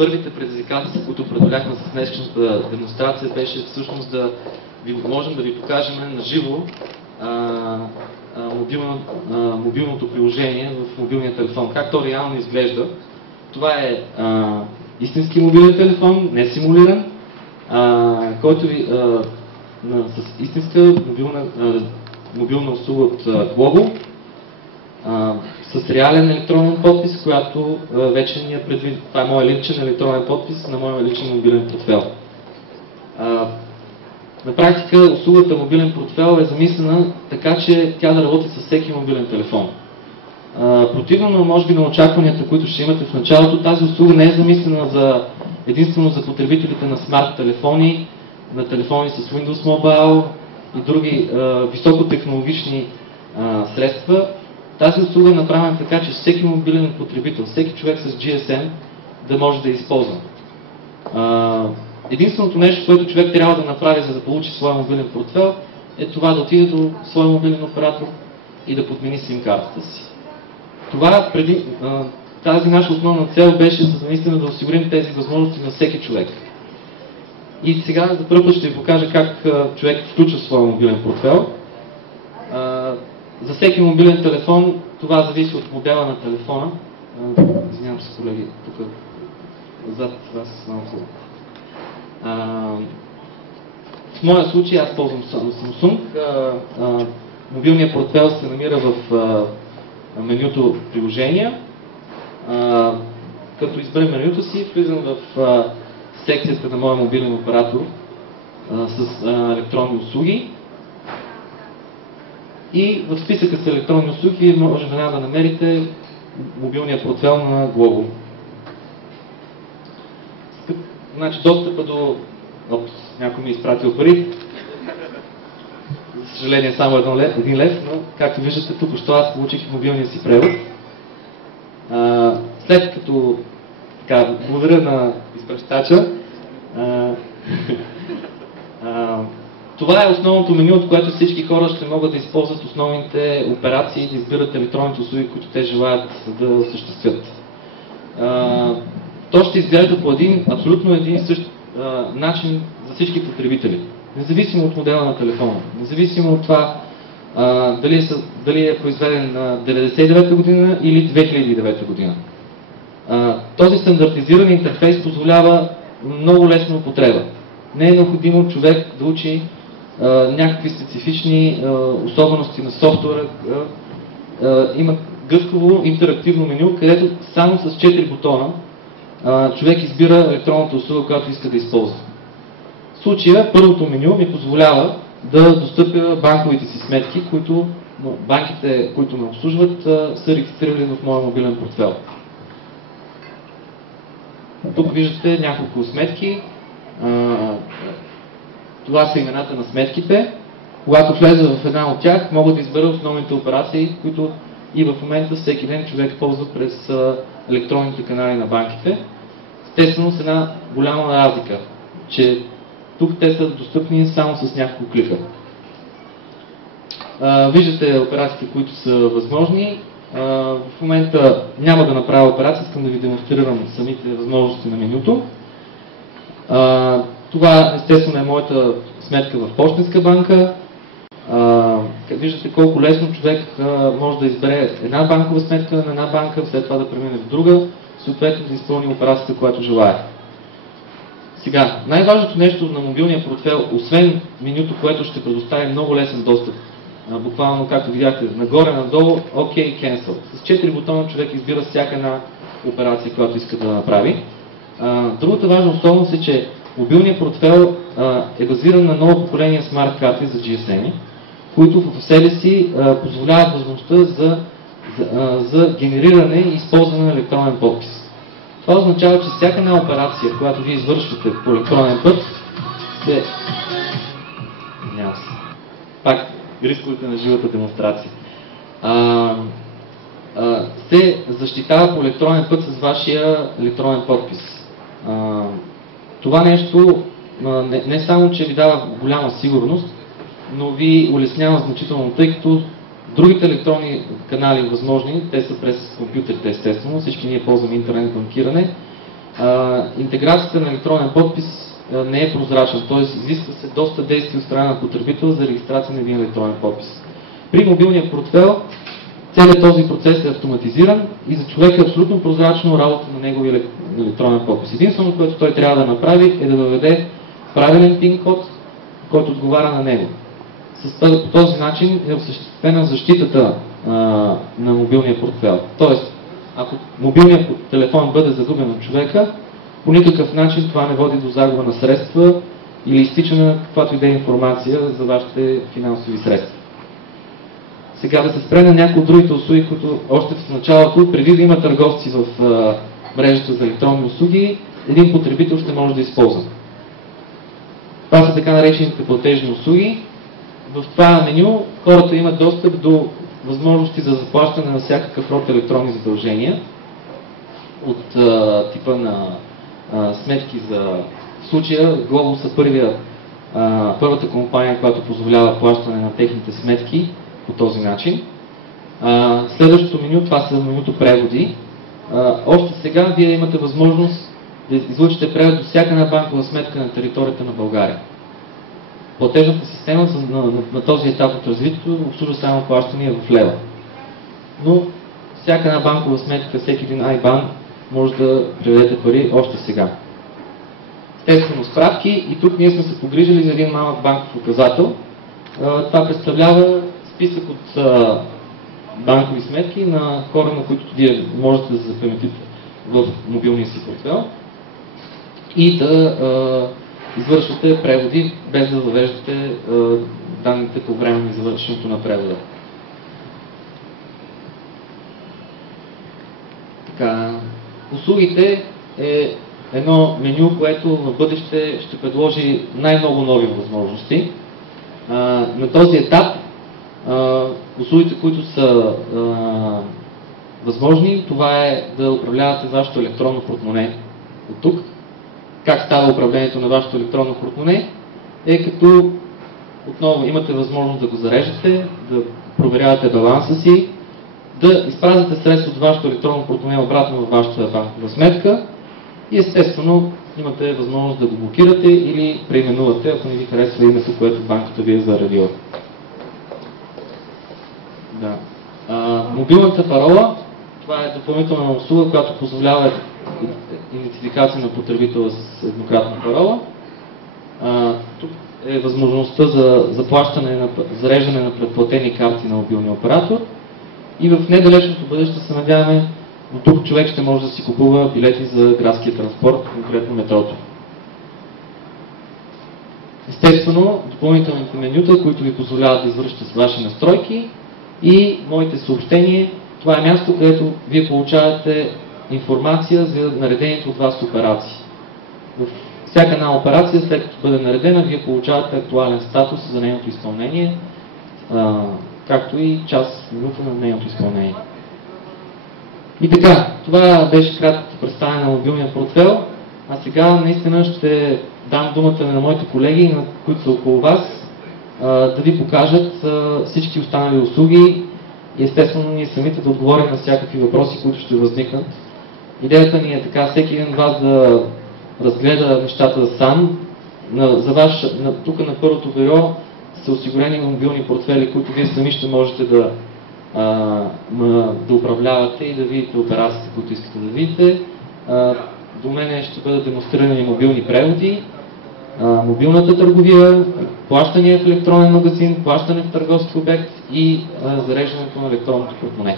първите предизвикателства, които преодоляхме с днешната демонстрация, беше всъщност да можем да ви покажем на живо мобилното приложение в мобилния телефон. Как то реално изглежда. Това е истински мобилен телефон, не симулиран, който с истинска мобилна услуга от Global, с реален електронен подпис, която вече ни е предвид. Това е моят личен електронен подпис на моя личен мобилен портфел. На практика услугата мобилен портфел е замислена така, че тя да работи с всеки мобилен телефон. Противно, може би, на очакванията, които ще имате в началото, тази услуга не е замислена единствено за потребителите на смарт телефони, на телефони с Windows Mobile и други високотехнологични средства. Тази услуга е направена така, че всеки мобилен потребител, всеки човек с GSM да може да я използва. Единственото нещо, което човек трябва да направи, за да получи своя мобилен портфел, е това да отиде до своя мобилен оператор и да подмени сим-картата си. Тази наша основна цел беше наистина да осигурим тези възможности на всеки човек. И сега за първ път ще ви покажа как човек включва своя мобилен портфел. За всеки мобилен телефон това зависи от модела на телефона. Извинявам се, колеги, тук зад вас малко. В моя случай аз ползвам Samsung. Мобилният портфел се намира в менюто приложения. Като изберем менюто си, влизам в секцията на моя мобилен оператор с електронни услуги. И в списъка с електронни услуги може да намерите мобилния портфел на Global. Значи достъпа до... някой ми е изпратил пари. За съжаление само един лев, но както виждате, тук що аз получих мобилния си превод. След като благодаря на изпращача, това е основното меню, от което всички хора ще могат да използват основните операции, да избират електронните услуги, които те желаят да осъществят. То ще изглежда по абсолютно един и същ начин за всички потребители. Независимо от модела на телефона, независимо от това дали е произведен на 1999 година или 2009 година. Този стандартизиран интерфейс позволява много лесна употреба. Не е необходимо човек да учи някакви специфични особености на софтуера. Има гъвкаво интерактивно меню, където само с 4 бутона човек избира електронната услуга, която иска да използва. В случая първото меню ми позволява да достъпя банковите си сметки, които банките, които ме обслужват, са регистрирали в моя мобилен портфел. Тук виждате няколко сметки. Това са имената на сметките. Когато влеза в една от тях, мога да избера основните операции, които и в момента всеки ден човек ползва през електронните канали на банките. Естествено с една голяма разлика, че тук те са достъпни само с няколко клика. Виждате операциите, които са възможни. В момента няма да направя операция, искам да ви демонстрирам самите възможности на менюто. Това естествено е моята сметка в Пощенска банка. Виждате колко лесно човек може да избере една банкова сметка на една банка, след това да премине в друга, съответно да изпълни операцията, която желая. Сега, най-важното нещо на мобилния портфел, освен менюто, което ще предостави много лесен достъп, буквално както видяхте, нагоре-надолу, OK, Cancel. С 4 бутона човек избира всяка една операция, която иска да направи. Другата важна особеност е, че мобилният портфел е базиран на ново поколение смарт карти за GSM, които в себе си позволяват възможността за генериране и използване на електронен подпис. Това означава, че всяка една операция, която вие извършвате по електронен път, пак рисковете на живата демонстрация, се защитава по електронен път с вашия електронен подпис. Това нещо не само, че ви дава голяма сигурност, но ви улеснява значително, тъй като другите електронни канали възможни, те са през компютрите естествено, всички ние ползваме интернет банкиране, интеграцията на електронен подпис не е прозрачна, т.е. изисква се доста действие от страна на потребител за регистрация на един електронен подпис. При мобилния портфел целият този процес е автоматизиран и за човека е абсолютно прозрачно работа на неговия електронен подпис. Единствено, което той трябва да направи, е да въведе правилен пин код, който отговаря на него. По този начин е осъществена защитата на мобилния портфел. Тоест, ако мобилният телефон бъде загубен от човека, по никакъв начин това не води до загуба на средства или изтичане на каквато и да е информация за вашите финансови средства. Сега да се спре на някои от другите услуги, които още в началото, преди да има търговци в мрежата за електронни услуги, един потребител ще може да използва. Това са така наречените платежни услуги. В това меню хората имат достъп до възможности за заплащане на всякакъв род електронни задължения от типа на сметки за случая. Global са първата компания, която позволява плащане на техните сметки по този начин. Следващото меню, това са менюто преводи. Още сега вие имате възможност да излъчите превод до всяка една банкова сметка на територията на България. Платежната система на този етап от развитието обслужва само плащания в лева. Но всяка една банкова сметка, всеки един IBAN може да преведете пари още сега. Естествено справки, и тук ние сме се погрижили за един малък банков указател. Това представлява списък от банкови сметки на хора, на които вие можете да се запаметите в мобилния си портфел и да извършвате преводи, без да въвеждате данните по време на извършването на превода. Така, услугите е едно меню, което в бъдеще ще предложи най-много нови възможности. На този етап услугите, които са възможни, това е да управлявате вашето електронно портмоне от тук. Как става управлението на вашето електронно портмоне? Е като отново имате възможност да го зареждате, да проверявате баланса си, да изпразвате средства от вашето електронно портмоне обратно във вашата банкова сметка и естествено имате възможност да го блокирате или преименувате, ако не ви харесва името, което банката ви е заредила. Да. Мобилната парола, това е допълнителна услуга, която позволява идентификация на потребителя с еднократна парола. Тук е възможността за заплащане, зареждане на предплатени карти на мобилния оператор и в недалечното бъдеще се надяваме, до тук човек ще може да си купува билети за градския транспорт, конкретно метрото. Естествено, допълнителните менюта, които ви позволяват да извършите с ваши настройки и моите съобщения, това е място, където вие получавате информация за наредените от вас операции. В всяка една операция, след като бъде наредена, вие получавате актуален статус за нейното изпълнение, както и час, минута на нейното изпълнение. И така, това беше краткото представяне на мобилния портфел, а сега наистина ще дам думата на моите колеги, които са около вас, да ви покажат всички останали услуги и естествено ние самите да отговорим на всякакви въпроси, които ще възникнат. Идеята ни е така всеки един от вас да разгледа нещата сам. Тук на първото бюро са осигурени мобилни портфели, които вие сами ще можете да управлявате и да видите операциите, които искате да видите. До мене ще бъдат демонстрирани мобилни преводи, мобилната търговия, плащане в електронен магазин, плащане в търговски обект и зареждането на електронното портмоне.